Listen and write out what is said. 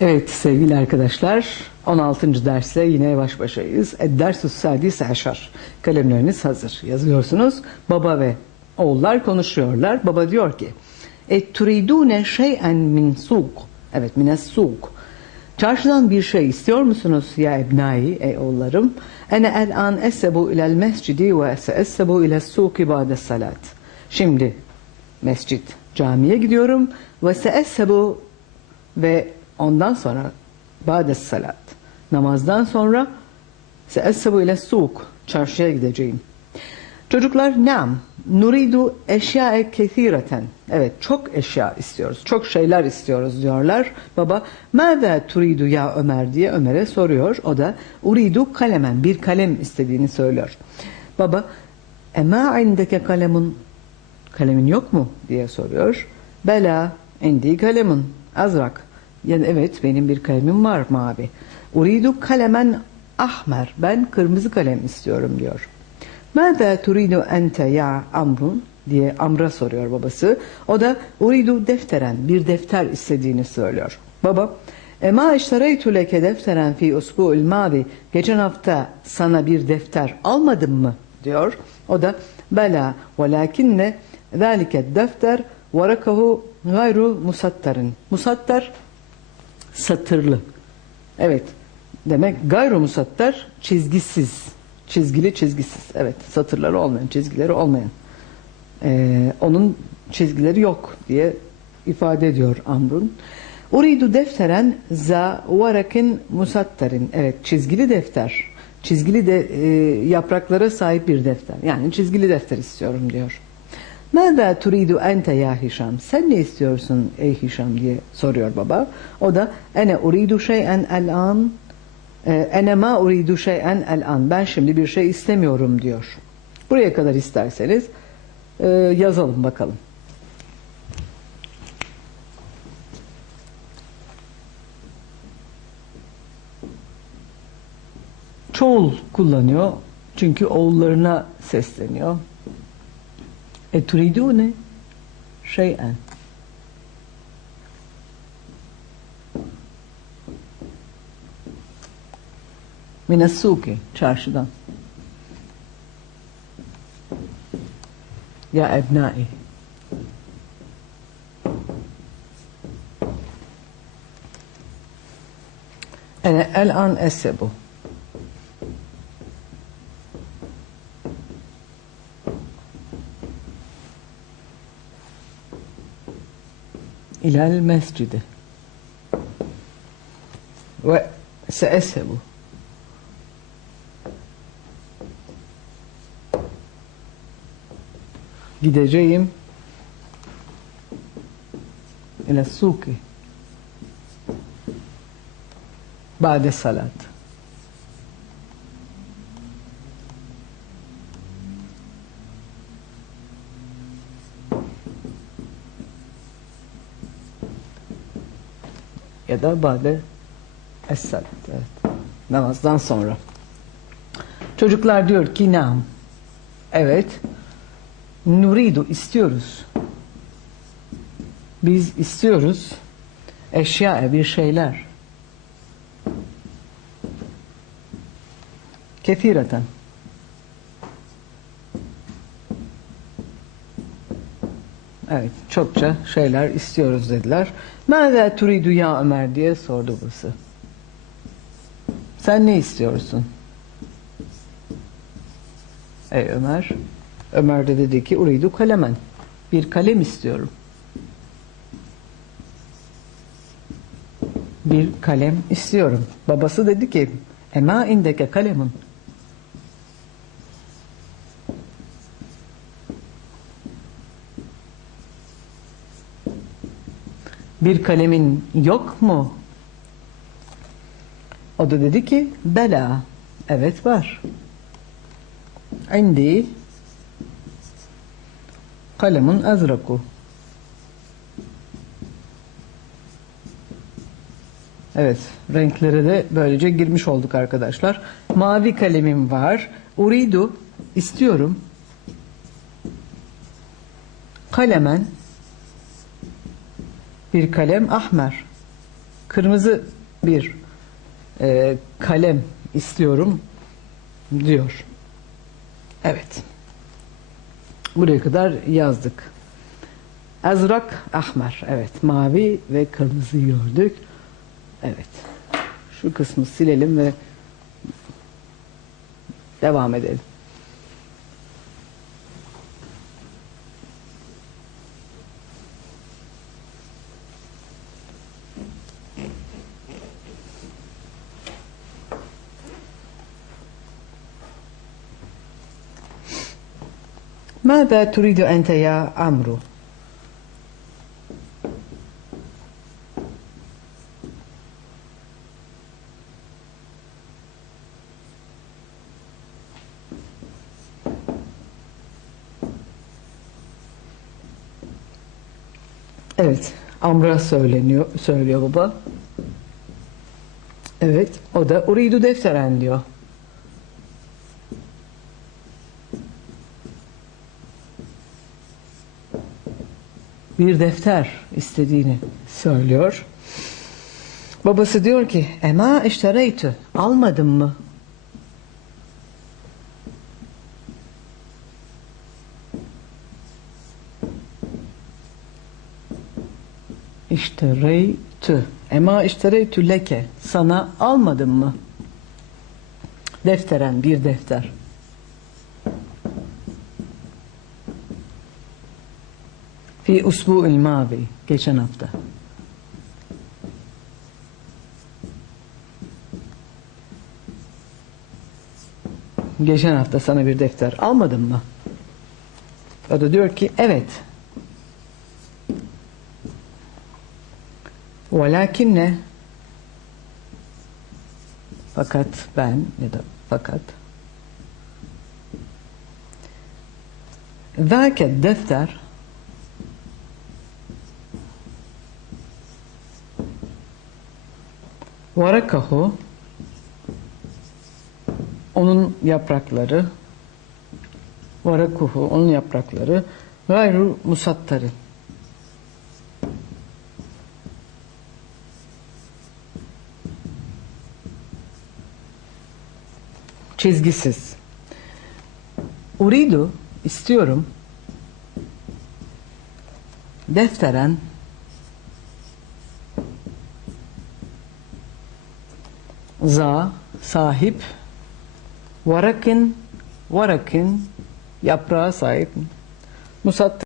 Evet sevgili arkadaşlar 16. dersle yine baş başayız. Eddersus sadis aşar. Kalemleriniz hazır. Yazıyorsunuz. Baba ve oğullar konuşuyorlar. Baba diyor ki Et turidune şey'en min suk. Evet mines suk. Çarşıdan bir şey istiyor musunuz ya ebnai ey oğullarım? Ene el an esebu ilel mescidi ve esebu ile suki ba'de salat. Şimdi mescit camiye gidiyorum ve seessebu ve ondan sonra ba'de salat namazdan sonra seessebu ile suk çarşıya gideceğim. Çocuklar nam nuridu eşyae kethireten. Evet çok eşya istiyoruz. Çok şeyler istiyoruz diyorlar. Baba mâzâ turidu ya Ömer diye Ömer'e soruyor. O da uridu kalemen bir kalem istediğini söylüyor. Baba ema indeke kalemun kalemin yok mu diye soruyor. Bela indi kalemun azrak. Yani evet benim bir kalemim var mavi. Uridu kalemen ahmer. Ben kırmızı kalem istiyorum diyor. Mâzâ turidu ente ya amrun diye Amr'a soruyor babası. O da uridu defteren bir defter istediğini söylüyor. Baba Ema iştareytu leke defteren fi usbu'il mavi. Geçen hafta sana bir defter almadım mı? diyor. O da bela velakinne zâlike defter varakahu gayru musattarin. Musattar satırlı. Evet. Demek gayru musattar çizgisiz. Çizgili çizgisiz. Evet. Satırları olmayan, çizgileri olmayan. Ee, onun çizgileri yok diye ifade ediyor Amr'un. Uridu defteren za varakin musattarin. Evet çizgili defter. Çizgili de e, yapraklara sahip bir defter. Yani çizgili defter istiyorum diyor. Mâzâ turidu ente ya Hişam? Sen ne istiyorsun ey Hişam diye soruyor baba. O da ene uridu şey'en el an ene ma uridu şey'en el an. Ben şimdi bir şey istemiyorum diyor. Buraya kadar isterseniz e, yazalım bakalım. Çoğul kullanıyor. Çünkü oğullarına sesleniyor. E turidune şey'en. Minasuki çarşıdan. Ya ebnai. Ene el an esebu. İlal mescidi. Ve seesebu. Gideceğim ile suki ba'de salat. Ya da bade es-salat. Evet. Namazdan sonra. Çocuklar diyor ki nam. Evet. Nuridu istiyoruz. Biz istiyoruz. Eşya bir şeyler. Kefireten. Evet, çokça şeyler istiyoruz dediler. Mâzâ turidu ya Ömer diye sordu burası. Sen ne istiyorsun? Ey Ömer. Ömer de dedi ki uridu kalemen. Bir kalem istiyorum. Bir kalem istiyorum. Babası dedi ki ema indeke kalemun. Bir kalemin yok mu? O da dedi ki bela. Evet var. İndi kalemun azraku. Evet, renklere de böylece girmiş olduk arkadaşlar. Mavi kalemim var. Uridu istiyorum. Kalemen bir kalem ahmer. kırmızı bir e, kalem istiyorum diyor. Evet. Buraya kadar yazdık. Azrak, ahmer. Evet, mavi ve kırmızı gördük. Evet. Şu kısmı silelim ve devam edelim. ماذا تريد أنت يا عمرو؟ Evet, Amr'a söyleniyor, söylüyor baba. Evet, o da uridu defteren diyor. Bir defter istediğini söylüyor. Babası diyor ki, Ema iştereytü, almadın mı? İştereytü. Ema iştereytü leke. Sana almadım mı? Defteren, bir defter. Fi usbu'il mavi. Geçen hafta. Geçen hafta sana bir defter almadım mı? O da diyor ki evet. Velakinne fakat ben ya da fakat Zâke defter Varakahu onun yaprakları. Varakuhu onun yaprakları. Gayru musattarı. Çizgisiz. Uridu istiyorum. Defteren za sahip varakin varakin yaprağa sahip. Musat